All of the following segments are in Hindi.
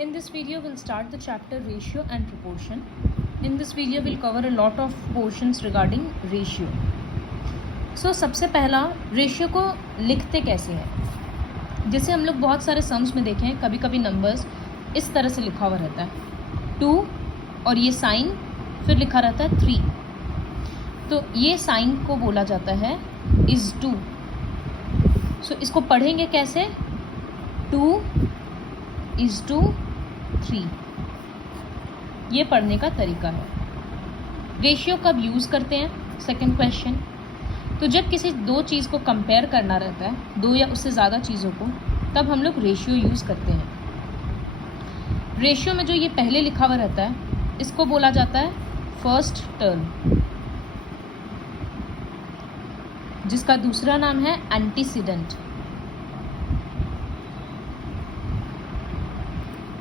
In this video, we'll start the chapter Ratio and Proportion. In this video, we'll cover a lot of portions regarding ratio. So, सबसे पहला रेशियो को लिखते कैसे हैं। जैसे हम लोग बहुत सारे सम्स में देखें, कभी कभी नंबर्स इस तरह से लिखा हुआ रहता है 2 और ये साइन फिर लिखा रहता है 3। तो ये साइन को बोला जाता है इज 2। सो इसको पढ़ेंगे कैसे, 2 इज टू 3, ये पढ़ने का तरीका है। रेशियो कब यूज़ करते हैं, सेकंड क्वेश्चन। तो जब किसी दो चीज़ को कंपेयर करना रहता है, दो या उससे ज़्यादा चीज़ों को, तब हम लोग रेशियो यूज़ करते हैं। रेशियो में जो ये पहले लिखा हुआ रहता है, इसको बोला जाता है फर्स्ट टर्म, जिसका दूसरा नाम है एंटीसीडेंट।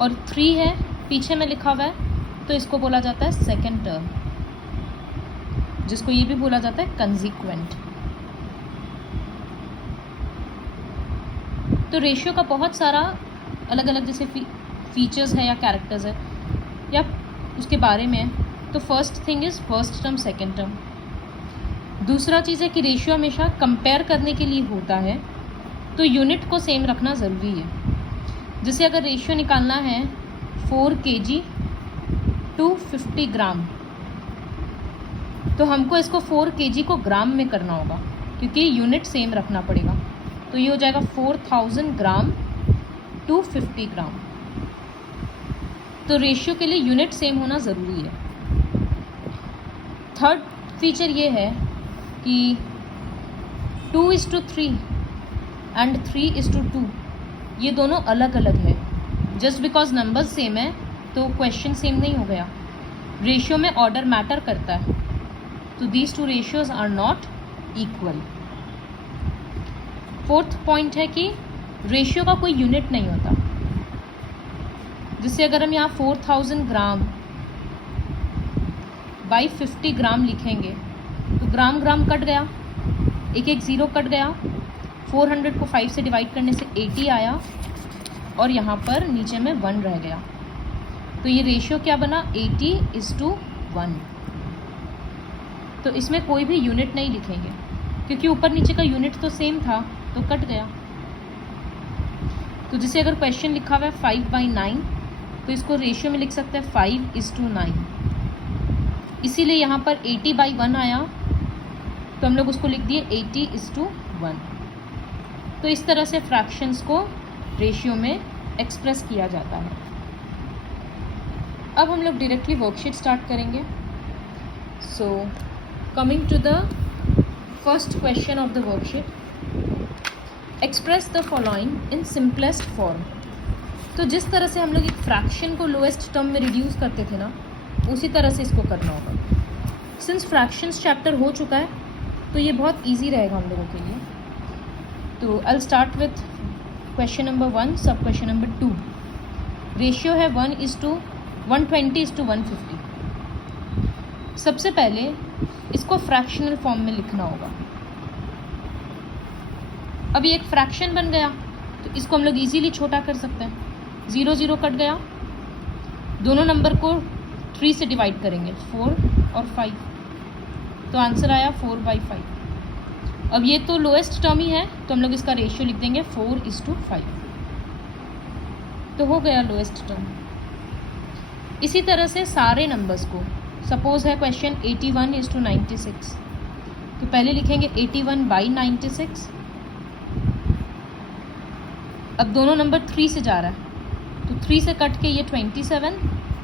और 3 है पीछे में लिखा हुआ है, तो इसको बोला जाता है सेकेंड टर्म, जिसको ये भी बोला जाता है कंसीक्वेंट। तो रेशियो का बहुत सारा अलग अलग जैसे फीचर्स है या कैरेक्टर्स है या उसके बारे में है। तो first thing is first term second term. दूसरा चीज़ है कि रेशियो हमेशा कंपेयर करने के लिए होता है, तो यूनिट को सेम रखना ज़रूरी है। जैसे अगर रेशियो निकालना है 4 kg टू 50 ग्राम, तो हमको इसको 4 kg को ग्राम में करना होगा, क्योंकि यूनिट सेम रखना पड़ेगा। तो ये हो जाएगा 4000 ग्राम टू 50 ग्राम। तो रेशियो के लिए यूनिट सेम होना ज़रूरी है। थर्ड फीचर ये है कि 2:3 एंड 3:2 ये दोनों अलग अलग है। जस्ट बिकॉज नंबर सेम है तो क्वेश्चन सेम नहीं हो गया। रेशियो में ऑर्डर मैटर करता है, तो these two ratios are not equal. Fourth point है कि रेशियो का कोई यूनिट नहीं होता। जैसे अगर हम यहाँ 4000 ग्राम बाई 50 ग्राम लिखेंगे, तो ग्राम ग्राम कट गया, एक एक ज़ीरो कट गया, 400 को 5 से डिवाइड करने से 80 आया, और यहाँ पर नीचे में 1 रह गया। तो ये रेशियो क्या बना, 80:1। तो इसमें कोई भी यूनिट नहीं लिखेंगे, क्योंकि ऊपर नीचे का यूनिट तो सेम था, तो कट गया। तो जैसे अगर क्वेश्चन लिखा हुआ है 5/9, तो इसको रेशियो में लिख सकते हैं 5:9। इसीलिए यहाँ पर 80/1 आया, तो हम लोग उसको लिख दिए 80:1। तो इस तरह से फ्रैक्शंस को रेशियो में एक्सप्रेस किया जाता है। अब हम लोग डायरेक्टली वर्कशीट स्टार्ट करेंगे। So coming to the first question of the worksheet, express the following in simplest form. तो जिस तरह से हम लोग एक फ्रैक्शन को लोएस्ट टर्म में रिड्यूस करते थे ना, उसी तरह से इसको करना होगा। सिंस फ्रैक्शंस चैप्टर हो चुका है, तो ये बहुत ईजी रहेगा हम लोगों के लिए। तो I start with question number 1, सब क्वेश्चन नंबर 2। रेशियो है 1:120:150। सबसे पहले इसको फ्रैक्शनल फॉर्म में लिखना होगा। अभी एक फ्रैक्शन बन गया, तो इसको हम लोग इजीली छोटा कर सकते हैं। 0 0 कट गया, दोनों नंबर को 3 से डिवाइड करेंगे, 4 और 5, तो आंसर आया 4/5। अब ये तो लोएस्ट टर्म ही है, तो हम लोग इसका रेशियो लिख देंगे 4:5। तो हो गया लोएस्ट टर्म। इसी तरह से सारे नंबर्स को, सपोज है क्वेश्चन 81:96, तो पहले लिखेंगे 81/96। अब दोनों नंबर 3 से जा रहा है, तो 3 से कट के ये 27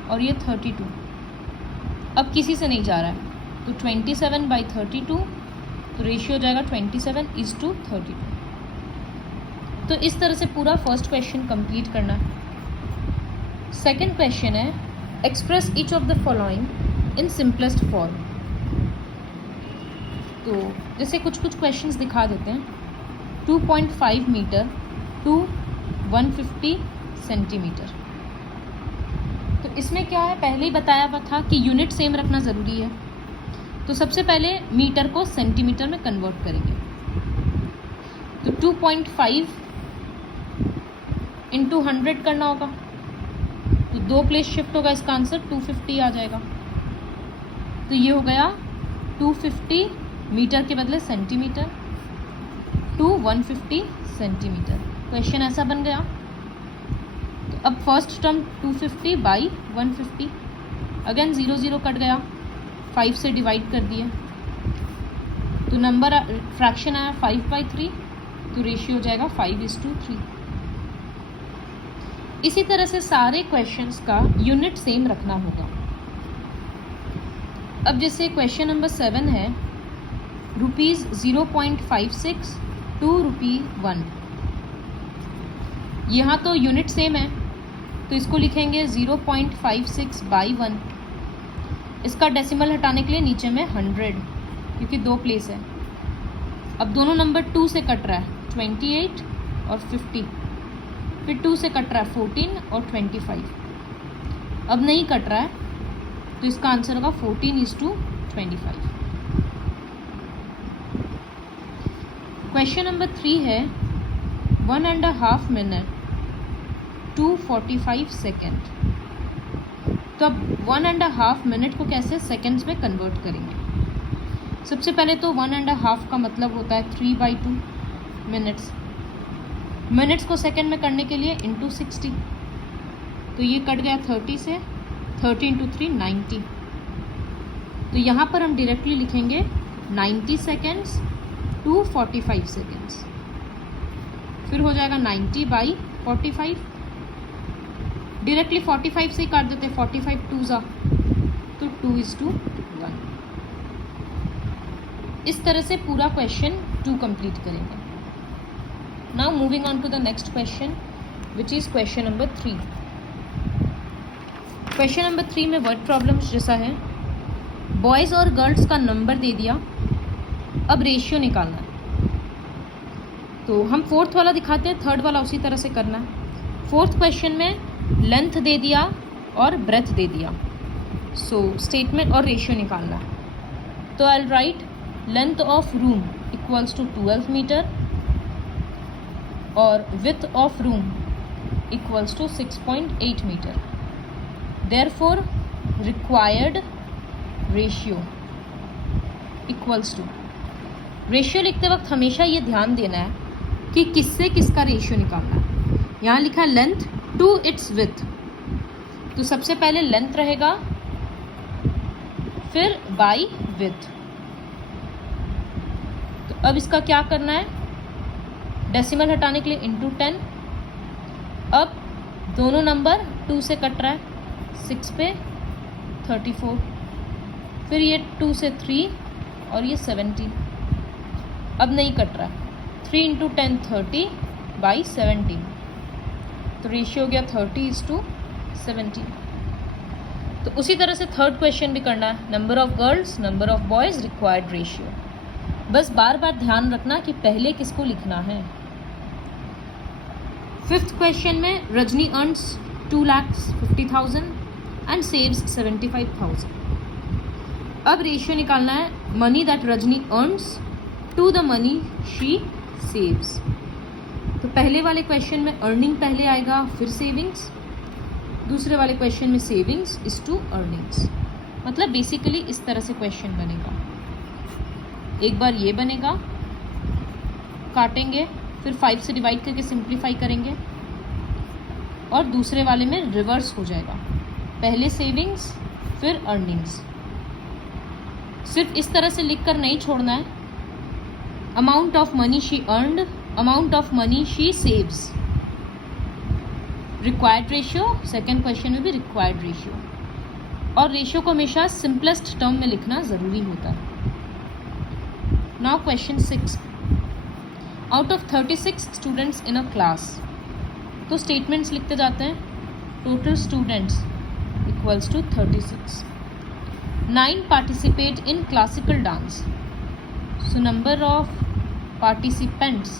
और ये 32। अब किसी से नहीं जा रहा है, तो 27/32, तो रेशियो हो जाएगा 27:32। तो इस तरह से पूरा फर्स्ट क्वेश्चन कंप्लीट करना है। सेकंड क्वेश्चन है express each of the following in simplest form. तो जैसे कुछ कुछ क्वेश्चंस दिखा देते हैं। 2.5 मीटर टू 150 सेंटीमीटर। तो इसमें क्या है, पहले ही बताया हुआ था कि यूनिट सेम रखना ज़रूरी है। तो सबसे पहले मीटर को सेंटीमीटर में कन्वर्ट करेंगे। तो 2.5 × 100 करना होगा, तो 2 प्लेस शिफ्ट होगा, इसका आंसर 250 आ जाएगा। तो ये हो गया 250 मीटर के बदले सेंटीमीटर टू 150 सेंटीमीटर। क्वेश्चन ऐसा बन गया। तो अब first term 250 by 150, again 0 0 cut गया, 5 से डिवाइड कर दिया, तो नंबर फ्रैक्शन आया 5/3, तो रेशियो हो जाएगा 5:3। इसी तरह से सारे क्वेश्चंस का यूनिट सेम रखना होगा। अब जैसे क्वेश्चन नंबर 7 है, ₹0.56 टू ₹1। यहाँ तो यूनिट सेम है, तो इसको लिखेंगे 0.56 बाई 1। इसका डेसिमल हटाने के लिए नीचे में 100, क्योंकि 2 प्लेस है। अब दोनों नंबर 2 से कट रहा है, 28 और 50, फिर 2 से कट रहा है 14 और 25। अब नहीं कट रहा है, तो इसका आंसर होगा 14:25। क्वेश्चन नंबर 3 है 1.5 मिनट टू 45 सेकेंड। तो अब 1.5 मिनट को कैसे सेकेंड्स में कन्वर्ट करेंगे? सबसे पहले तो 1.5 का मतलब होता है 3/2 मिनट्स। मिनट्स को सेकेंड में करने के लिए इंटू 60, तो ये कट गया 30 से, 30 × 3 90। तो यहाँ पर हम डायरेक्टली लिखेंगे 90 सेकेंड्स टू 45 सेकेंड्स। फिर हो जाएगा 90/45, डायरेक्टली 45 से ही काट देते, 45 2 तो 2:1। इस तरह से पूरा क्वेश्चन 2 कंप्लीट करेंगे। Now moving on to the next question, which is question number 3। Question number 3 में वर्ड प्रॉब्लम्स जैसा है, बॉयज़ और गर्ल्स का नंबर दे दिया, अब रेशियो निकालना है। तो हम 4th वाला दिखाते हैं, 3rd वाला उसी तरह से करना है। 4th क्वेश्चन में लेंथ दे दिया और ब्रेथ दे दिया, सो स्टेटमेंट और रेशियो निकालना है। तो I write length of room equals to 12 metre और width of room equals to 6.8 metre. Therefore required ratio equals to, ratio लिखते वक्त हमेशा ये ध्यान देना है कि किससे किसका रेशियो निकालना है। यहाँ लिखा है लेंथ टू इट्स विड्थ, तो सबसे पहले लेंथ रहेगा, फिर बाई विड्थ। तो अब इसका क्या करना है, डेसिमल हटाने के लिए इंटू 10। अब दोनों नंबर 2 से कट रहा है, 6 पे 34, फिर ये 2 से 3 और ये 17। अब नहीं कट रहा, 3 × 10 30/17, तो रेशियो हो गया 30:17। तो उसी तरह से 3rd क्वेश्चन भी करना है, number of girls, number of boys, required ratio. बस बार बार ध्यान रखना कि पहले किसको लिखना है। 5th क्वेश्चन में रजनी अर्न्स 2,50,000 एंड सेव्स 75,000। अब रेशियो निकालना है money that Rajni earns to the money she saves. तो पहले वाले क्वेश्चन में अर्निंग पहले आएगा, फिर सेविंग्स। दूसरे वाले क्वेश्चन में सेविंग्स इज टू अर्निंग्स। मतलब बेसिकली इस तरह से क्वेश्चन बनेगा। एक बार ये बनेगा, काटेंगे, फिर 5 से डिवाइड करके सिंप्लीफाई करेंगे, और दूसरे वाले में रिवर्स हो जाएगा, पहले सेविंग्स फिर अर्निंग्स। सिर्फ इस तरह से लिखकर नहीं छोड़ना है, amount of money she earned, amount of money she saves. Required ratio, second question में भी रिक्वायर्ड रेशियो, और रेशियो को हमेशा सिंपलेस्ट टर्म में लिखना ज़रूरी होता है। Now question 6, out of 36 students in a class, तो स्टेटमेंट्स लिखते जाते हैं, total students equals to 36, 9 participate in classical dance, so number of participants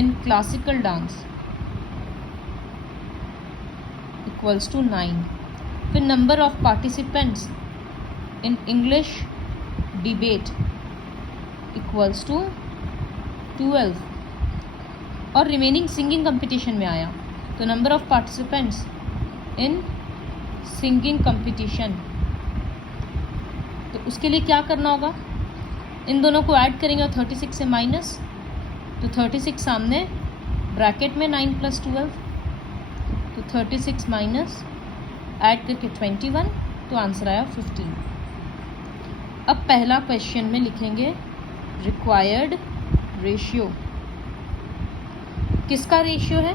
in classical dance equals to 9. फिर number of participants in English debate equals to 12, और remaining singing competition में आया तो number of participants in singing competition, तो उसके लिए क्या करना होगा, इन दोनों को ऐड करेंगे और 36 से माइनस, तो 36 सामने ब्रैकेट में 9 + 12, तो 36 माइनस ऐड करके 21, तो आंसर आया 15। अब पहला क्वेश्चन में लिखेंगे रिक्वायर्ड रेशियो। किसका रेशियो है?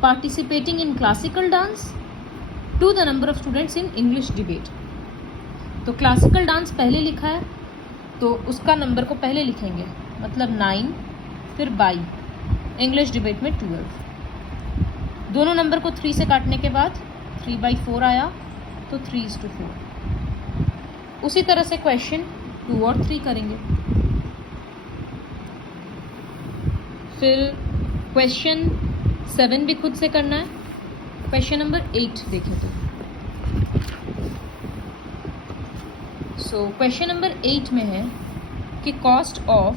Participating in classical dance to the number of students in English debate. तो क्लासिकल डांस पहले लिखा है तो उसका नंबर को पहले लिखेंगे, मतलब 9 फिर बाई, इंग्लिश डिबेट में 12। दोनों नंबर को 3 से काटने के बाद 3/4 आया, तो 3:4। उसी तरह से क्वेश्चन 2 और 3 करेंगे। फिर क्वेश्चन 7 भी खुद से करना है। क्वेश्चन नंबर 8 देखें तो क्वेश्चन नंबर 8 में है कि cost of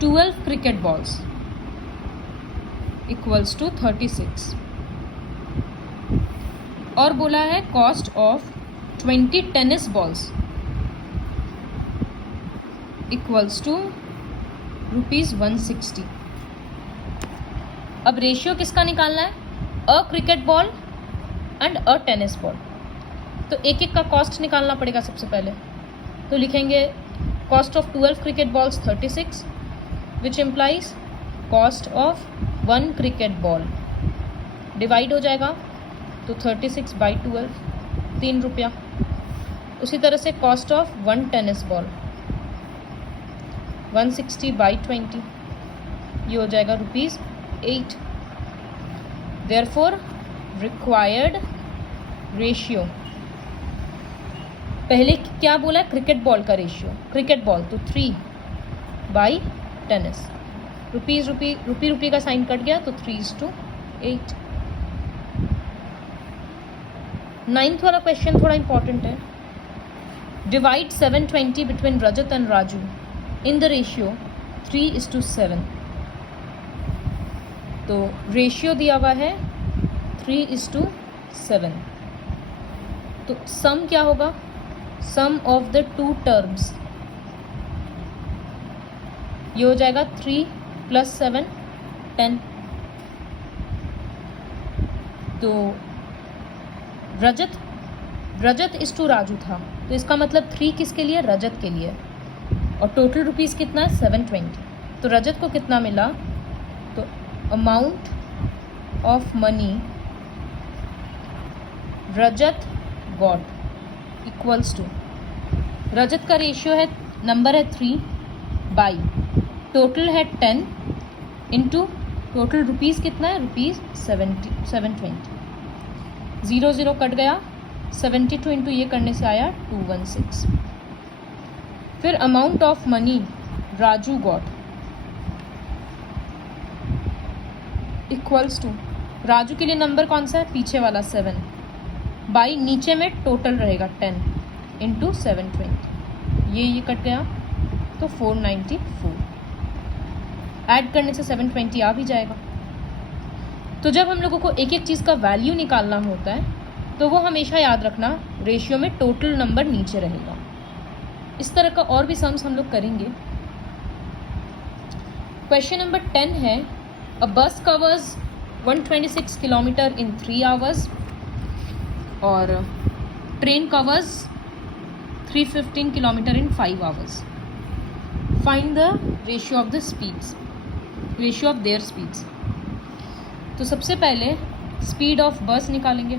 12 cricket balls equals to 36, और बोला है cost of 20 tennis balls equals to ₹160। अब रेशियो किसका निकालना है? A cricket ball and a tennis ball. तो एक एक का कॉस्ट निकालना पड़ेगा सबसे पहले। तो लिखेंगे cost of 12 cricket balls 36, which implies cost of 1 cricket ball divide हो जाएगा, तो 36/12 ₹3। उसी तरह से कॉस्ट ऑफ 1 टेनिस बॉल 160/20, ये हो जाएगा ₹8। देयरफॉर रिक्वायर्ड रेशियो, पहले क्या बोला है? क्रिकेट बॉल का रेशियो, क्रिकेट बॉल तो 3 टेनिस, रुपी का साइन कट गया, तो 3:8। 9th वाला क्वेश्चन थोड़ा इंपॉर्टेंट है। Divide 720 between Rajat and Raju in the ratio 3:7। तो रेशियो दिया हुआ है 3:7। तो सम क्या होगा? सम ऑफ द 2 टर्म्स, ये हो जाएगा 3 + 7 10। तो रजत इस टू राजू था, तो इसका मतलब 3 किसके लिए? रजत के लिए। और टोटल रुपीस कितना है? 720। तो रजत को कितना मिला? तो amount of money Rajat got equals to, Rajat का रेशियो है, नंबर है 3 बाई टोटल है 10 इंटू टोटल रुपीस कितना है? ₹720। 0 कट गया, 72 इंटू ये करने से आया 216। फिर amount of money Raju got equals to, Raju के लिए नंबर कौन सा है? पीछे वाला 7 बाई नीचे में टोटल रहेगा 10 इंटू 720, ये कट गया, तो 494। ऐड करने से 720 आ भी जाएगा। तो जब हम लोगों को एक एक चीज़ का वैल्यू निकालना होता है तो वो हमेशा याद रखना, रेशियो में टोटल नंबर नीचे रहेगा। इस तरह का और भी सम्स हम लोग करेंगे। क्वेश्चन नंबर 10 है, अ बस कवर्स 126 किलोमीटर इन 3 आवर्स और train covers 315 kilometre in 5 hours. Find the ratio of the speeds, ratio of their speeds. तो सबसे पहले स्पीड ऑफ बस निकालेंगे।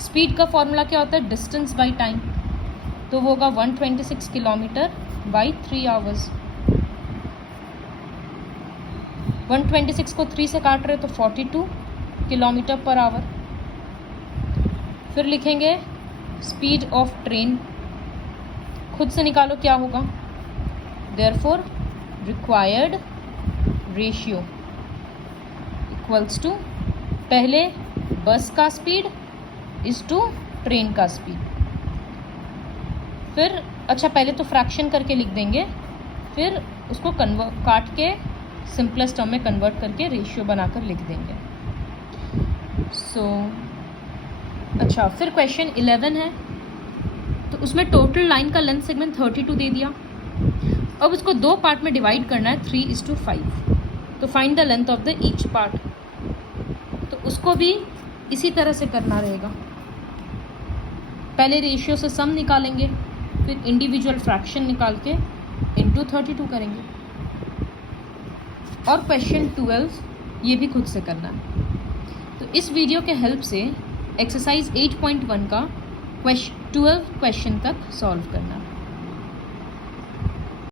स्पीड का फॉर्मूला क्या होता है? Distance by time. तो वो होगा 126 किलोमीटर बाई 3 आवर्स। 126 को 3 से काट रहे तो 42 किलोमीटर पर आवर। फिर लिखेंगे स्पीड ऑफ ट्रेन, खुद से निकालो क्या होगा। Therefore required ratio equals to, पहले बस का स्पीड इज टू ट्रेन का स्पीड। फिर अच्छा पहले तो फ्रैक्शन करके लिख देंगे, फिर उसको काट के सिंपलेस्ट टर्म में कन्वर्ट करके रेशियो बनाकर लिख देंगे। अच्छा, फिर क्वेश्चन 11 है, तो उसमें टोटल लाइन का लेंथ सेगमेंट 32 दे दिया। अब उसको दो पार्ट में डिवाइड करना है 3:5। तो find the length of the each part, तो उसको भी इसी तरह से करना रहेगा। पहले रेशियो से सम निकालेंगे, फिर इंडिविजुअल फ्रैक्शन निकाल के इंटू 32 करेंगे। और क्वेश्चन 12 ये भी खुद से करना है। तो इस वीडियो के हेल्प से एक्सरसाइज 8.1 का 12 क्वेश्चन तक सॉल्व करना है।